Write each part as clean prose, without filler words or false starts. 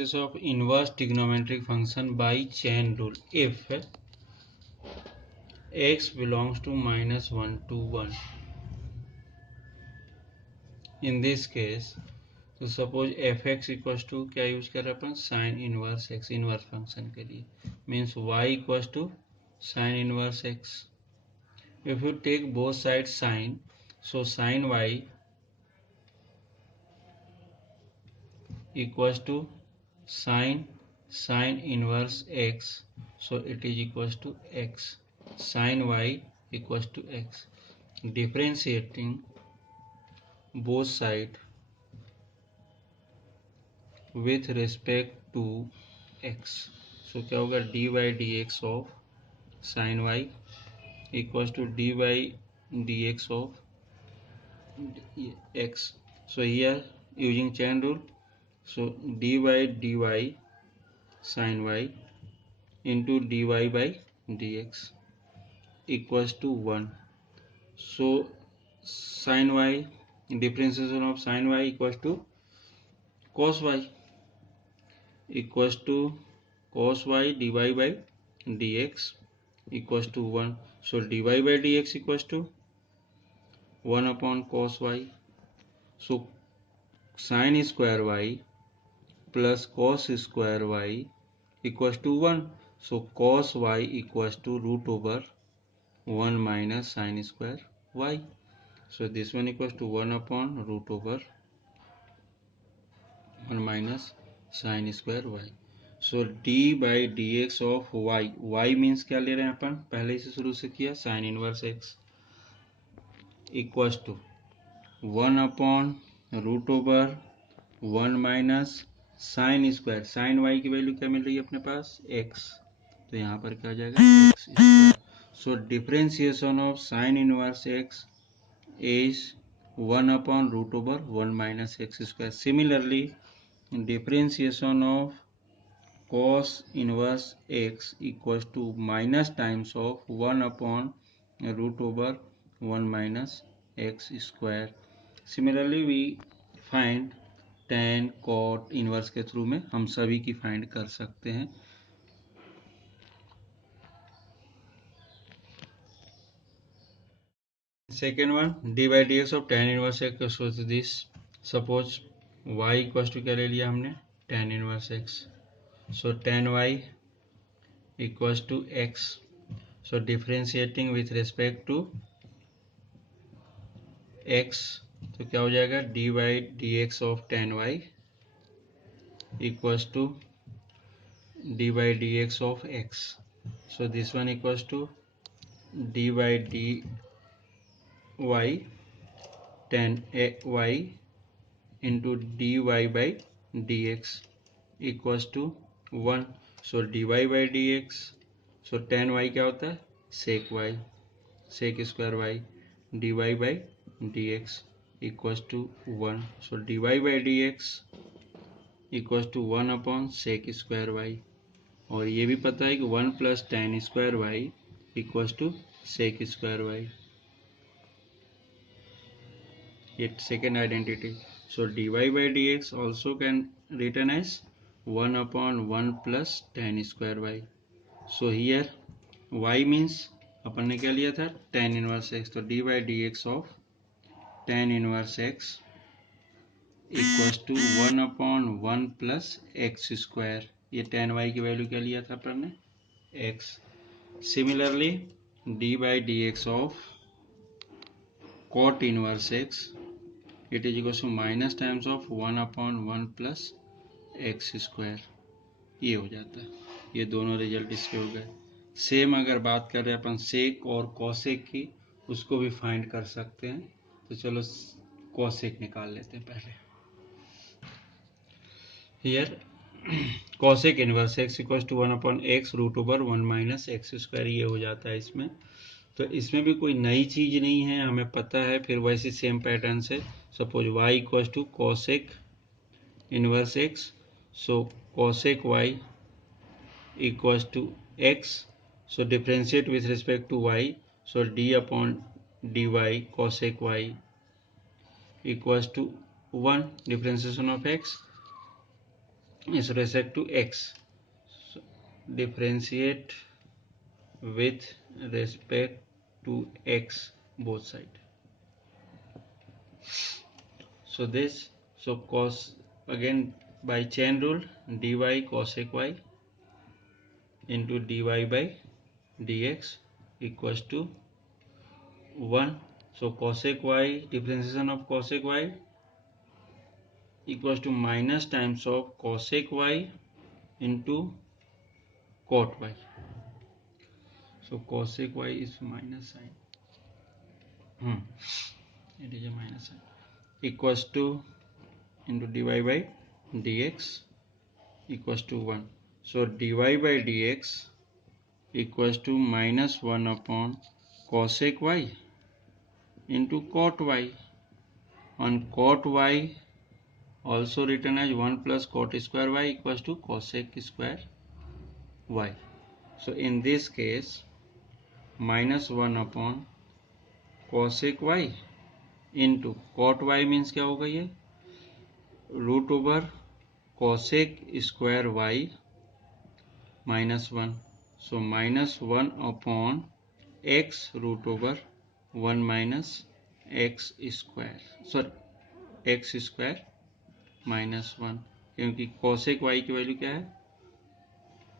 analysis of inverse trigonometric function by chain rule. If x belongs to -1 to 1, in this case, तो suppose f x equals to क्या use कर रहे हैं अपन, sine inverse x, inverse function के लिए, means y equals to sine inverse x. If you take both side sine, so sine y equals to sin inverse x, so it is equals to x, sin y equals to x. Differentiating both side with respect to x, so क्या होगा, dy dx of sin y equals to dy dx of x. So here using chain rule, so dy sin y into dy by dx equals to 1. So sin y, differentiation of sin y equals to cos y equals to cos y dy by dx equals to 1. So dy by dx equals to 1 upon cos y. So sin square y plus cos square y equals to 1. So cos y equals to root over 1 minus sin square y. So this one equals to 1 upon root over 1 minus sin square y. So d by dx of y, y means क्या ले रहे हैं अपन, पहले से शुरू से किया, sin inverse x equals to 1 upon root over 1 minus sine square, sine Y की वैल्यू क्या मिल रही है अपने पास, x, तो यहाँ पर क्या हो जाएगा, x square. So differentiation of sine inverse x is 1 upon root over 1 minus x square. Similarly differentiation of cos inverse x equals to minus times of 1 upon root over 1 minus x square. Similarly we find tan cot inverse के through में हम सभी की find कर सकते हैं. Second one, d by d x of tan inverse x. This suppose y equals to क्या ले लिया हमने, tan inverse x. So tan y equals to x. So differentiating with respect to x, तो क्या हो जाएगा, d by d x of tan y equals to d by dx of x. So this one equals to d by dy tan y into dy by dx equals to 1. So dy by dx, so tan y क्या होता है, sec y, sec square y, dy by dx equals to 1. So dy by dx equals to 1 upon sec square y, और ये भी पता है कि 1 plus tan square y equals to sec square y. ये second identity. So d y by d x also can return as 1 upon 1 plus tan square y. So here y means अपन ने क्या लिया था, tan इनवर्स x, तो d by d x of tan inverse x equals to 1 upon 1 plus x square. ये tan y की value क्या लिया था अपन ने, x. Similarly d by d x of cot inverse x it is equals to minus times of 1 upon 1 plus x square. ये हो जाता है. ये दोनों रिजल्ट इसके हो गए. सेम अगर बात कर रहे हैं अपन सेक और कॉसेक की, उसको भी फाइंड कर सकते हैं. तो चलो कॉसेक निकाल लेते हैं पहले. Here cosec inverse x equals to 1 upon x root over 1 minus x square, ये हो जाता है इसमें. तो इसमें भी कोई नई चीज नहीं है, हमें पता है. फिर वैसे सेम पैटर्न से suppose y equals to cosec inverse x, so cosec y equals to x. So differentiate with respect to y, so d अपॉन dy cosec y equals to 1. Differentiation of x, is respect to x. So differentiate with respect to x both side. So this, so cos, again by chain rule, dy cosec y into dy by dx equals to 1. So cosec y, differentiation of cosec y equals to minus times of cosec y into cot y. So cosec y is minus sign. It is a minus sign. Equals to into dy by dx equals to 1. So dy by dx equals to minus 1 upon cosec y into cot y. On cot y also written as 1 plus cot square y equals to cosec square y. So in this case minus 1 upon cosec y into cot y means क्या होगा ये root over cosec square y minus 1. So minus 1 upon x root over 1 minus x square, sorry x square minus 1, क्योंकि cosec y की value क्या है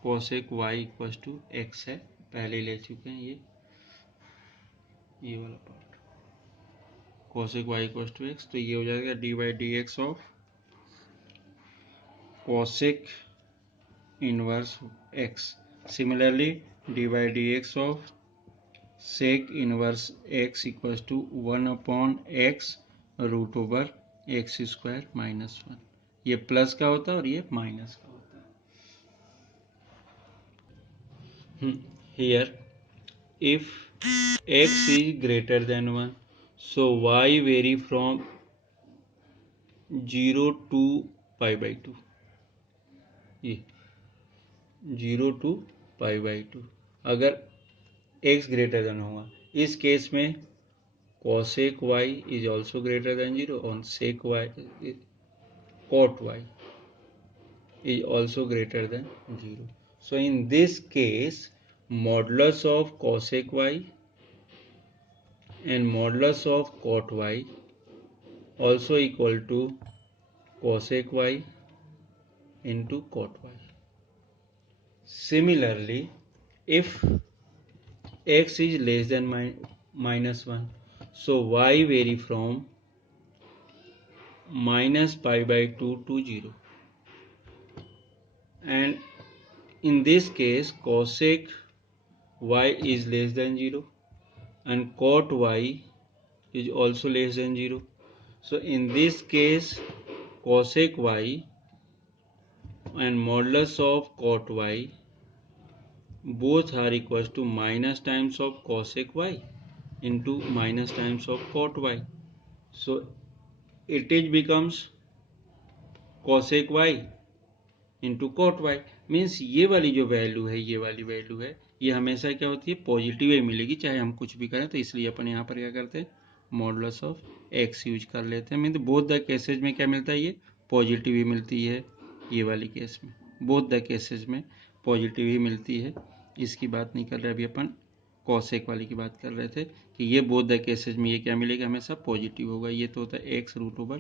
cosec y equal to x है, पहले ले चुके हैं ये वाला part cosec y equal to x, तो ये हो जाएगा dy d x of cosec inverse x. Similarly dy dx of sec inverse x equals to 1 upon x root over x square minus 1. ये प्लस का होता है और ये माइनस का होता है. Here if x is greater than 1, so y vary from 0 to pi by 2. ये 0 to pi by 2 अगर x greater than होगा, इस केस में cosec y is also greater than 0 and sec y, cot y is also greater than 0. So in this case modulus of cosec y and modulus of cot y also equal to cosec y into cot y. Similarly, if x is less than minus 1, so y vary from minus pi by 2 to 0, and in this case cosec y is less than 0 and cot y is also less than 0. So in this case cosec y and modulus of cot y both are equal to minus times of cosec y into minus times of cot y. So it is becomes cosec y into cot y. Means ये वाली जो value है, ये वाली value है, ये हमेशा क्या होती है पॉजिटिव ही मिलेगी चाहे हम कुछ भी करें. तो इसलिए अपन यहाँ पर क्या करते हैं मॉडुलस ऑफ एक्स यूज कर लेते हैं. मीन्स बोथ द केसेज में क्या मिलता है, ये पॉजिटिव ही मिलती है. ये वाली केस में बोथ द केसेज में पॉजिटिव ही मिलती है. इसकी बात नहीं कर रहे, अभी अपन कॉसेक वाली की बात कर रहे थे कि ये बोथ द केसेज में ये क्या मिलेगा हमेशा पॉजिटिव होगा. ये तो होता है एक्स रूट ओवर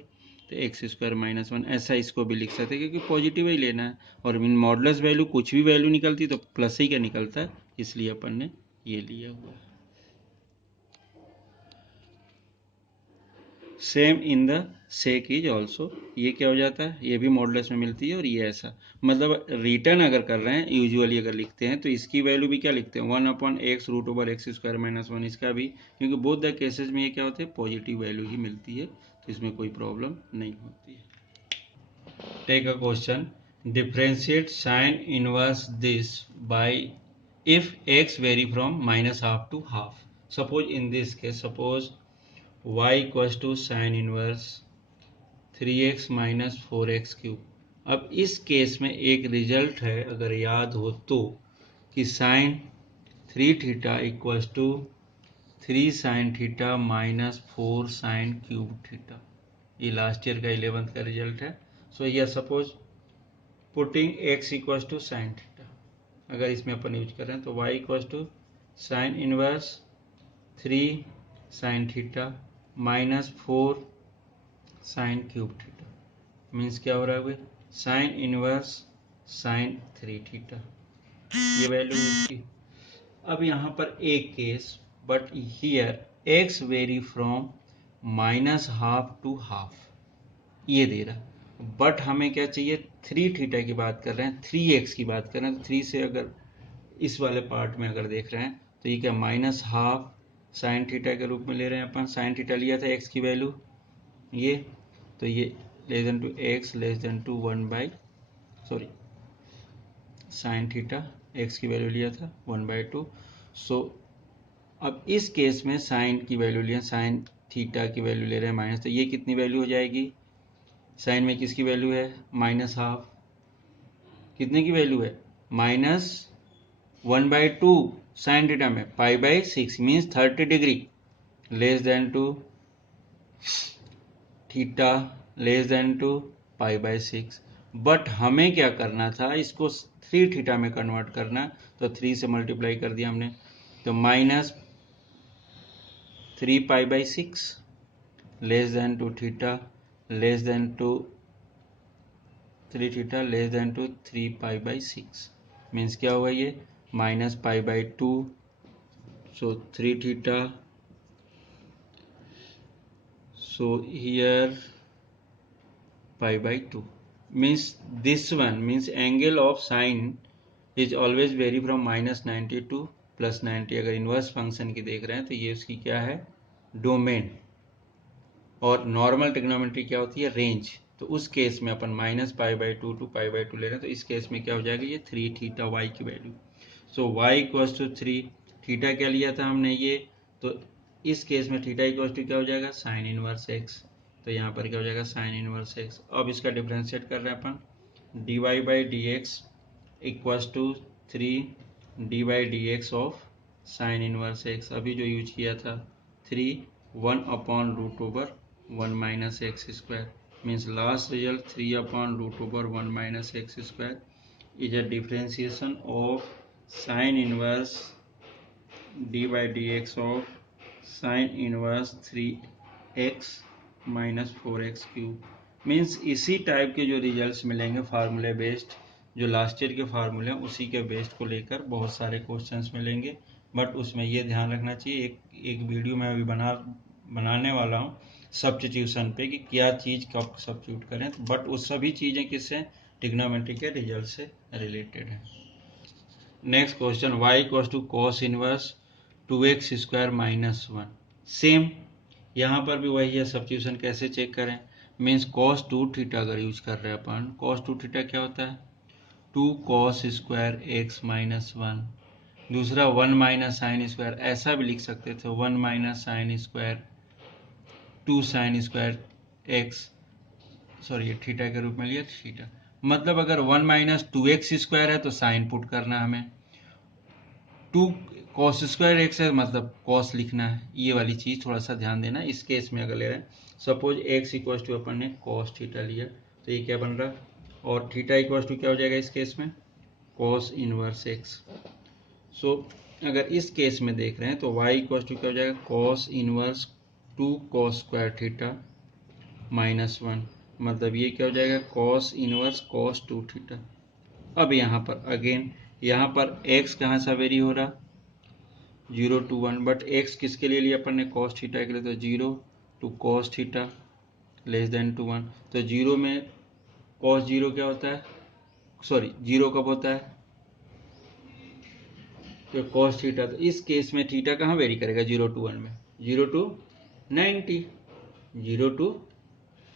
तो एक्स स्क्वायर माइनस 1, ऐसा इसको भी लिख सकते हैं क्योंकि पॉजिटिव ही लेना है. और इन मॉडुलस वैल्यू कुछ भी वैल्यू निकलती तो प्लस ही क्या निकलता है, इसलिए अपन ने ये लिया हुआ है. Same in the sake is also, ये क्या हो जाता है ये भी मॉडुलस में मिलती है और ये ऐसा. मतलब रिटर्न अगर कर रहे हैं यूजुअली अगर लिखते हैं तो इसकी वैल्यू भी क्या लिखते हैं 1 upon x root over x square minus 1, इसका भी, क्योंकि बोथ द केसेज में ये क्या होते हैं पॉजिटिव वैल्यू ही मिलती है, तो इसमें कोई प्रॉब्लम नहीं होती है. Take a question. Differentiate sine inverse this by if x vary from minus half to half. Suppose in this case, suppose y equals to sine inverse 3x minus 4x cube. अब इस case में एक result है अगर याद हो तो कि sine 3 theta equals to 3 sine theta minus 4 sine cube theta. ये लास्ट ईयर का 11th का रिजल्ट है. So here suppose putting x equal to sine theta, अगर इसमें अपन यूज कर रहे हैं तो y equal to sine inverse 3 sine theta minus 4 sine cube theta, means क्या हो रहा है साइन इनवर्स साइन 3 थीटा, ये वैल्यू इसकी। अब यहाँ पर एक case, but here x vary from minus half to half, ये दे रहा, बट हमें क्या चाहिए 3 थीटा की बात कर रहे हैं, 3x की बात कर रहे हैं, तो 3 से अगर इस वाले पार्ट में अगर देख रहे हैं तो ये क्या माइनस हाफ साइन थीटा के रूप में ले रहे हैं अपन, साइन थीटा लिया था x की वैल्यू ये, तो ये less than to x less than to 1/, sine theta x की वैल्यू लिया था 1/2। सो अब इस केस में साइन की वैल्यू लिया, साइन थीटा की वैल्यू ले रहे हैं माइनस, तो ये कितनी वैल्यू हो जाएगी, साइन में किसकी वैल्यू है माइनस हाफ, कितने की वैल्यू है माइनस 1/2 साइन थीटा में π/6 means 30 degree less than two theta less than two π/6। But हमें क्या करना था, इसको 3 थीटा में कन्वर्ट करना, तो 3 से मल्टीप्लाई कर दिया हमने, तो minus 3 π/6 less than two theta less than two 3 theta less than two 3 π/6, means क्या होगा ये minus π/2, so 3 theta, so here π/2 means this one means angle of sine is always vary from -90 to +90। अगर inverse function की देख रहे हैं तो ये उसकी क्या है डोमेन, और नॉर्मल ट्रिग्नोमेट्री क्या होती है रेंज, तो उस केस में अपन -π/2 टू π/2 ले रहे हैं, तो इस केस में क्या हो जाएगा ये 3 थीटा y की value, so y equals to 3 theta क्या लिया था हमने ये, तो इस केस में थीटा इक्वल्स टू क्या हो जाएगा साइन इनवर्स x, तो यहाँ पर क्या हो जाएगा साइन इनवर्स x। अब इसका डिफरेंशिएट कर रहे हैं अपन, dy/dx equals to 3 dy/dx of sine inverse x, अभी जो यूज किया था 3 1/√1 minus x square, means last result 3/√1 minus x square is a differentiation of sin inverse d/dx of sin inverse 3x minus 4x cube, means इसी type के जो results मिलेंगे फार्मूले based, जो लास्ट ईयर के फार्मूले हैं उसी के बेस्ड को लेकर बहुत सारे क्वेश्चंस मिलेंगे, बट उसमें ये ध्यान रखना चाहिए, एक वीडियो मैं अभी बनाने वाला हूँ सब्स्टिट्यूशन पे कि क्या चीज़ कब सब्स्टिट्यूट करें, बट वो सभी चीज़ें किससे ट्रिग्नोमेट्री के रिजल्ट से रिलेटेड है। Next question, y equal to cos inverse 2x square minus 1, same यहाँ पर भी वही है, सब्स्टिट्यूशन कैसे चेक करें, मीन्स cos 2 थीटा अगर यूज कर रहे हैं अपन, cos 2 थीटा क्या होता है 2 cos स्क्वायर x माइनस 1, दूसरा 1 माइनस साइन स्क्वायर, ऐसा भी लिख सकते थे 1 minus sine square 2 sine square x, sorry ये थीटा के रूप में लिया थीटा, मतलब अगर 1 माइनस 2x स्क्वायर है तो साइन पुट करना है हमें, 2 cos स्क्वायर x है मतलब cos लिखना है, ये वाली चीज़ थोड़ा सा ध्यान देना। इस केस में अगर ले रहे हैं सपोज x इक्वल टू अपन ने cos थीटा लिया, तो ये क्या बन रहा, और थीटा इक्वल टू क्या हो जाएगा इस केस में cos इनवर्स x। सो अगर इस केस में देख रहे हैं तो y इक्वल टू क्या हो जाएगा cos inverse 2 cos square theta minus 1, मतलब ये क्या हो जाएगा cos इनवर्स cos 2 थीटा। अब यहाँ पर अगेन यहाँ पर x कहाँ सा वेरी हो रहा 0 to 1, बट x किसके लिए लिया अपन ने cos थीटा के लिए, तो 0 to cos theta less than to 1, तो 0 में cos 0 क्या होता है, सॉरी 0 कब होता है तो cos थीटा, तो इस केस में थीटा कहाँ वेरी करेगा 0 to 1 में, 0 to 90, 0 to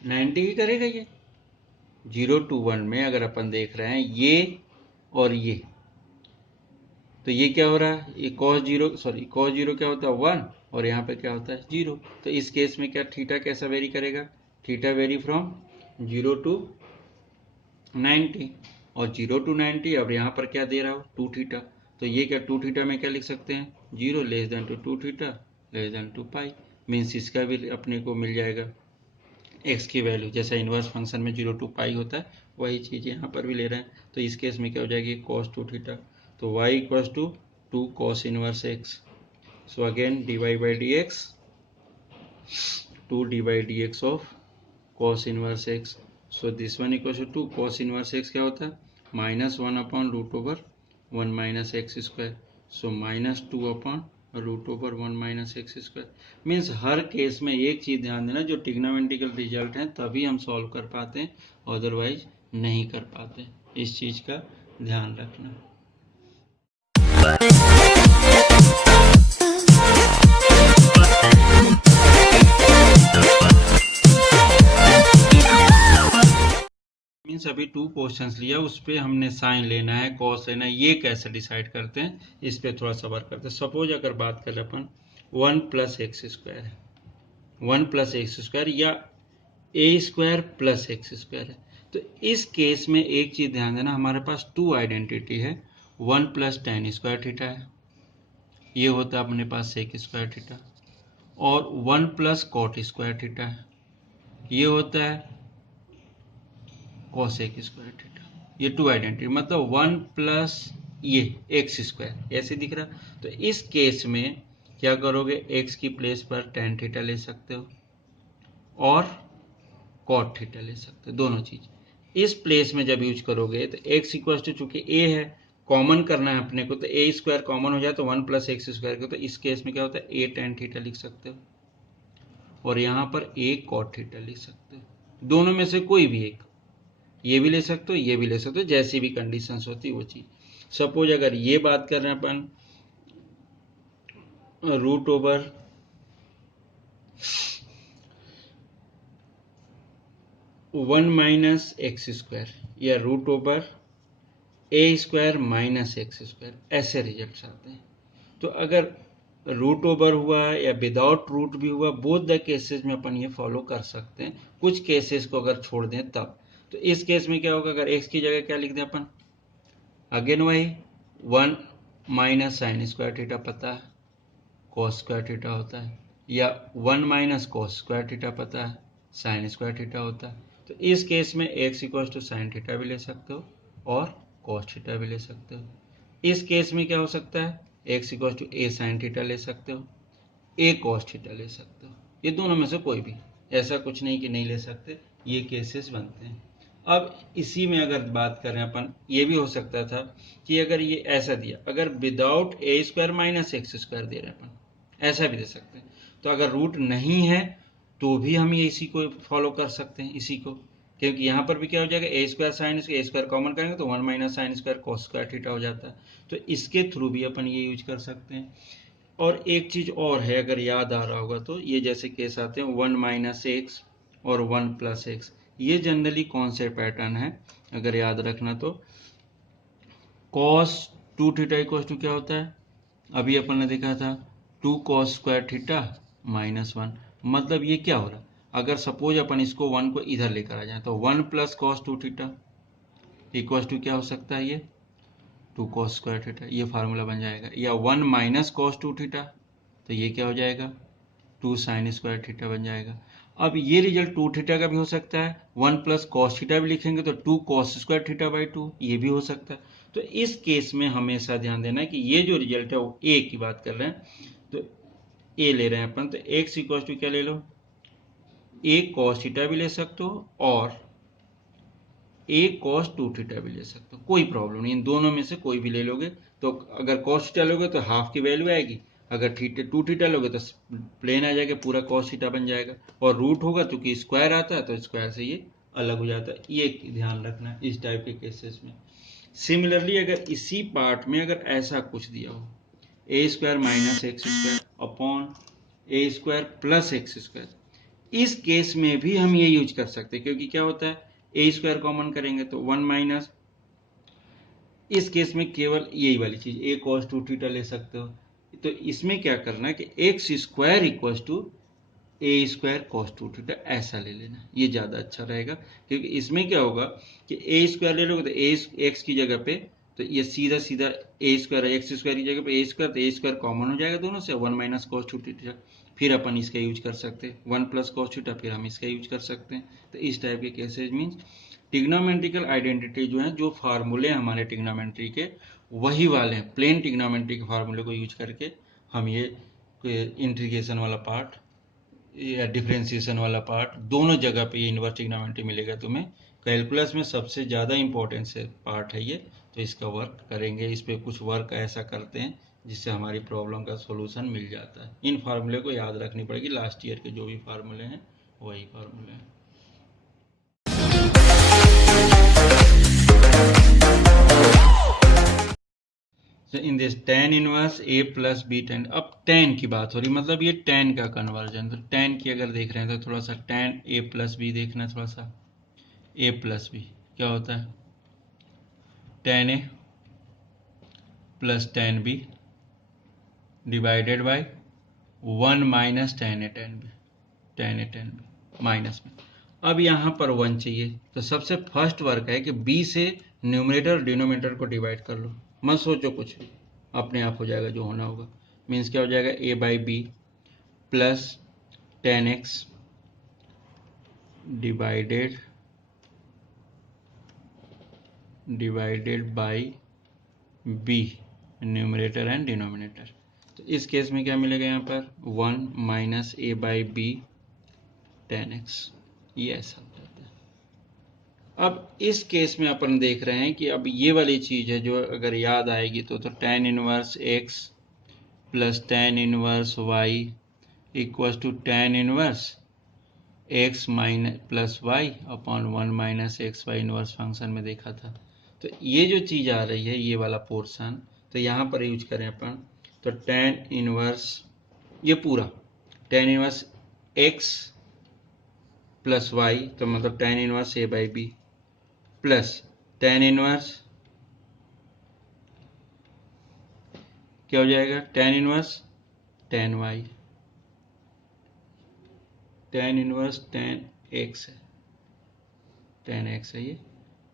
90 ही करेगा ये, 0 to 1 में अगर अपन देख रहे हैं ये और ये, तो ये क्या हो रहा है ये cos 0 क्या होता है 1, और यहाँ पे क्या होता है 0, तो इस केस में क्या थीटा कैसा वेरी करेगा, थीटा वेरी फ्रॉम 0 to 90, और 0 to 90 अब यहाँ पर क्या दे रहा हो 2 थीटा, तो ये क्या 2 थीटा में क्या लिख सकते हैं 0 less than to 2 theta less than to pi, means इसका भी अपने को मिल जाएगा एक्स की वैल्यू, जैसा इन्वर्स फंक्शन में 0 to पाई होता है वही चीज़ यहाँ पर भी ले रहे हैं। तो इस केस में क्या हो जाएगी cos 2 थीटा, तो y equals to 2 cos inverse x। So again dy by dx 2 dy dx of cos inverse x। So this one equals to 2 cos inverse x क्या होता है -1/√1 minus x square. So -2/√1 - x square. Means हर case में एक चीज़ ध्यान देना, जो trigonometrical result हैं तभी हम सॉल्व कर पाते हैं, अदरवाइज नहीं कर पाते। इस चीज़ का ध्यान रखना। मीन्स अभी 2 क्वेश्चंस लिया, उस पर हमने साइन लेना है, कॉस लेना है, ये कैसे डिसाइड करते हैं इस पे थोड़ा सा वर्क करते हैं। सपोज अगर बात करें अपन 1 + एक्स स्क्वायर है, 1 + एक्स स्क्वायर या a² + एक्स स्क्वायर है, तो इस केस में एक चीज ध्यान देना, हमारे पास 2 आइडेंटिटी है। 1 + tan² थीटा है, ये होता है अपने पास sec² थीटा, और 1 + cot² थीटा है, ये होता है cosec² थीटा। ये 2 आइडेंटिटी, मतलब 1 प्लस ये x², ऐसे दिख रहा। तो इस केस में क्या करोगे, x की प्लेस पर tan थीटा ले सकते हो और cot थीटा ले सकते हो, दोनों चीज इस प्लेस में जब यूज करोगे तो x इक्वल टू, चूंकि a है कॉमन करना है अपने को, तो a² कॉमन हो जाए तो 1 + x² को, तो इस केस में क्या होता है a tan थीटा लिख सकते हो, और यहाँ पर a cot थीटा लिख सकते हो। दोनों में से कोई भी एक, ये भी ले सकते हो, ये भी ले सकते हो, जैसी भी कंडीशंस होती है वो चीज। सपोज अगर ये बात कर रहे हैं अपन √1 - x² या √a² - x², ऐसे रिजल्ट आते हैं। तो अगर √ओवर हुआ या विदाउट रूट भी हुआ, बोथ द केसेस में अपन ये फॉलो कर सकते हैं। कुछ केसेस को अगर छोड़ दें तब, तो इस केस में क्या होगा, अगर x की जगह क्या लिख दें अपन, अगेन वही 1 - sin² थीटा पता है cos² थीटा होता है, या 1 - cos² थीटा पता है sin² थीटा होता है। तो इस केस में x equal to sin theta भी ले सकते हो और cos थीटा भी ले सकते हो। इस केस में क्या हो सकता है, x equal to a sin theta ले सकते हो, a cos थीटा ले सकते हो, ये दोनों में से कोई भी, ऐसा कुछ नहीं कि नहीं ले सकते, ये केसेस बनते हैं। अब इसी में अगर बात करें अपन, ये भी हो सकता था कि अगर ये ऐसा दिया, अगर विदाउट a² - x² दे रहे हैं अपन, ऐसा भी दे सकते हैं। तो अगर रूट नहीं है तो भी हम ये इसी को फॉलो कर सकते हैं, इसी को, क्योंकि यहाँ पर भी क्या हो जाएगा a² sin, a² कॉमन करेंगे तो 1 - sin² cos² थीटा हो जाता है। तो इसके थ्रू भी अपन ये यूज कर सकते हैं। और एक चीज और है, अगर याद आ रहा होगा तो, ये जैसे केस आते हैं 1 - x और 1 + x, ये जनरली कौन से पैटर्न है अगर याद रखना तो, cos 2 थीटा इक्वल टू क्या होता है, अभी अपन ने देखा था 2 cos² थीटा -1। मतलब ये क्या हो रहा है, अगर सपोज अपन इसको 1 को इधर लेकर आ जाए तो 1 + cos 2 थीटा इक्वल टू क्या हो सकता है, ये 2 cos² थीटा, ये फार्मूला बन जाएगा। या 1 - cos 2 थीटा, तो ये क्या हो जाएगा 2 sin² थीटा बन जाएगा। अब ये रिजल्ट 2 थीटा का भी हो सकता है, 1 + cos थीटा भी लिखेंगे तो 2 cos² थीटा/2, ये भी हो सकता है। तो इस केस में हमेशा ध्यान देना है कि ये जो रिजल्ट है वो ए की बात कर रहे हैं, तो ए ले रहे हैं अपन, तो x इक्वल टू क्या ले लो, a cos थीटा भी ले सकते हो और a cos 2 थीटा भी ले सकते हो, कोई प्रॉब्लम नहीं, इन दोनों में से कोई भी ले लोगे। तो अगर cos थीटा लोगे तो हाफ की वैल्यू आएगी, अगर 2 थीटा लोगे तो प्लेन आ जाएगा, पूरा cos थीटा बन जाएगा, और रूट होगा क्योंकि स्क्वायर आता है तो स्क्वायर से ये अलग हो जाता है। ये ध्यान रखना इस टाइप के केसेस में। सिमिलरली अगर इसी पार्ट में अगर ऐसा कुछ दिया हो, a² - x² upon a² + x², इस केस में भी हम ये यूज कर सकते हैं, क्योंकि क्या होता है a² कॉमन करेंगे तो 1 - इस केस में केवल यही वाली चीज a cos 2 थीटा ले सकते हो। तो इसमें क्या करना है कि x² equal to a² cos 2 theta ऐसा ले लेना, ये ज्यादा अच्छा रहेगा। क्योंकि इसमें क्या होगा कि a² ले लोगे तो a x की जगह पे तो ये सीधा सीधा ए स्क्वायर, एक्स स्क्वायर की जगह पे ए स्क्वायर, तो ए स्क्वायर कॉमन हो जाएगा दोनों से, 1 माइनस कॉस थीटा, फिर अपन इसका यूज कर सकते हैं 1 प्लस कॉस थीटा, फिर हम इसका यूज कर सकते हैं। तो इस टाइप के केसेज मीन्स टिग्नोमेट्रिकल आइडेंटिटी जो है, जो फार्मूले हमारे टिग्नोमेट्री के वही वाले हैं, प्लेन टिग्नोमेट्री के फार्मूले को यूज करके हम ये इंटीग्रेशन वाला पार्ट या डिफरेंशिएशन वाला पार्ट दोनों जगह पे ये इनवर्स ट्रिग्नोमेट्री मिलेगा तुम्हें। कैलकुलस में सबसे ज़्यादा इंपॉर्टेंट से पार्ट है ये, तो इसका वर्क करेंगे, इस पर कुछ वर्क ऐसा करते हैं जिससे हमारी प्रॉब्लम का सॉल्यूशन मिल जाता है। इन फार्मूले को याद रखनी पड़ेगी, लास्ट ईयर के जो भी फार्मूले हैं वही फार्मूले हैं। In this tan inverse a plus b tan, अब tan की बात हो रही, मतलब ये tan का कन्वर्जन, तो tan की अगर देख रहे हैं तो थोड़ा सा tan a प्लस बी देखना, थोड़ा सा a प्लस बी क्या होता है, tan a plus tan b divided by 1 minus tan a tan b minus में। अब यहाँ पर 1 चाहिए, तो सबसे फर्स्ट वर्क है कि b से न्यूमरेटर और डिनोमिनेटर को डिवाइड कर लो, मत सोचो कुछ भी, अपने आप हो जाएगा जो होना होगा। मीन्स क्या हो जाएगा, a by b plus tan x divided by b numerator and denominator. तो इस केस में क्या मिलेगा यहाँ पर 1 minus a by b tan x, ये ऐसा हो जाता है। अब इस केस में अपन देख रहे हैं कि अब ये वाली चीज है जो अगर याद आएगी तो tan inverse x plus tan inverse y equals to tan inverse x minus plus y upon 1 minus x y inverse function में देखा था। तो ये जो चीज आ रही है ये वाला पोर्शन, तो यहाँ पर यूज करें अपन, तो tan इनवर्स ये पूरा tan inverse x plus y, तो मतलब tan inverse a by b plus tan inverse क्या हो जाएगा, tan inverse tan y, tan inverse tan x है, tan x है ये,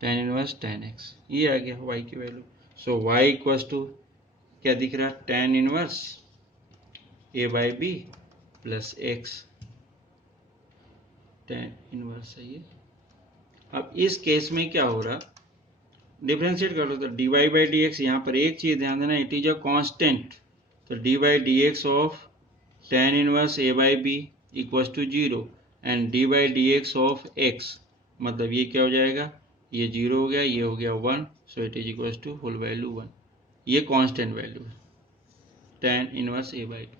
tan इनवर्स tan x, ये आ गया y की value. So y equals to क्या दिख रहा है, tan inverse a by b plus x, tan inverse है ये। अब इस केस में क्या हो रहा, डिफरेंशिएट कर लो, तो dy बाई डी एक्स, यहाँ पर एक चीज ध्यान देना, इट इज अ कांस्टेंट, तो d by d x of tan inverse a by b equals to 0 and d by d x of x, मतलब ये क्या हो जाएगा, ये 0 हो गया, ये हो गया 1, so it is equals to whole value 1, ये कांस्टेंट वैल्यू है tan inverse a by B.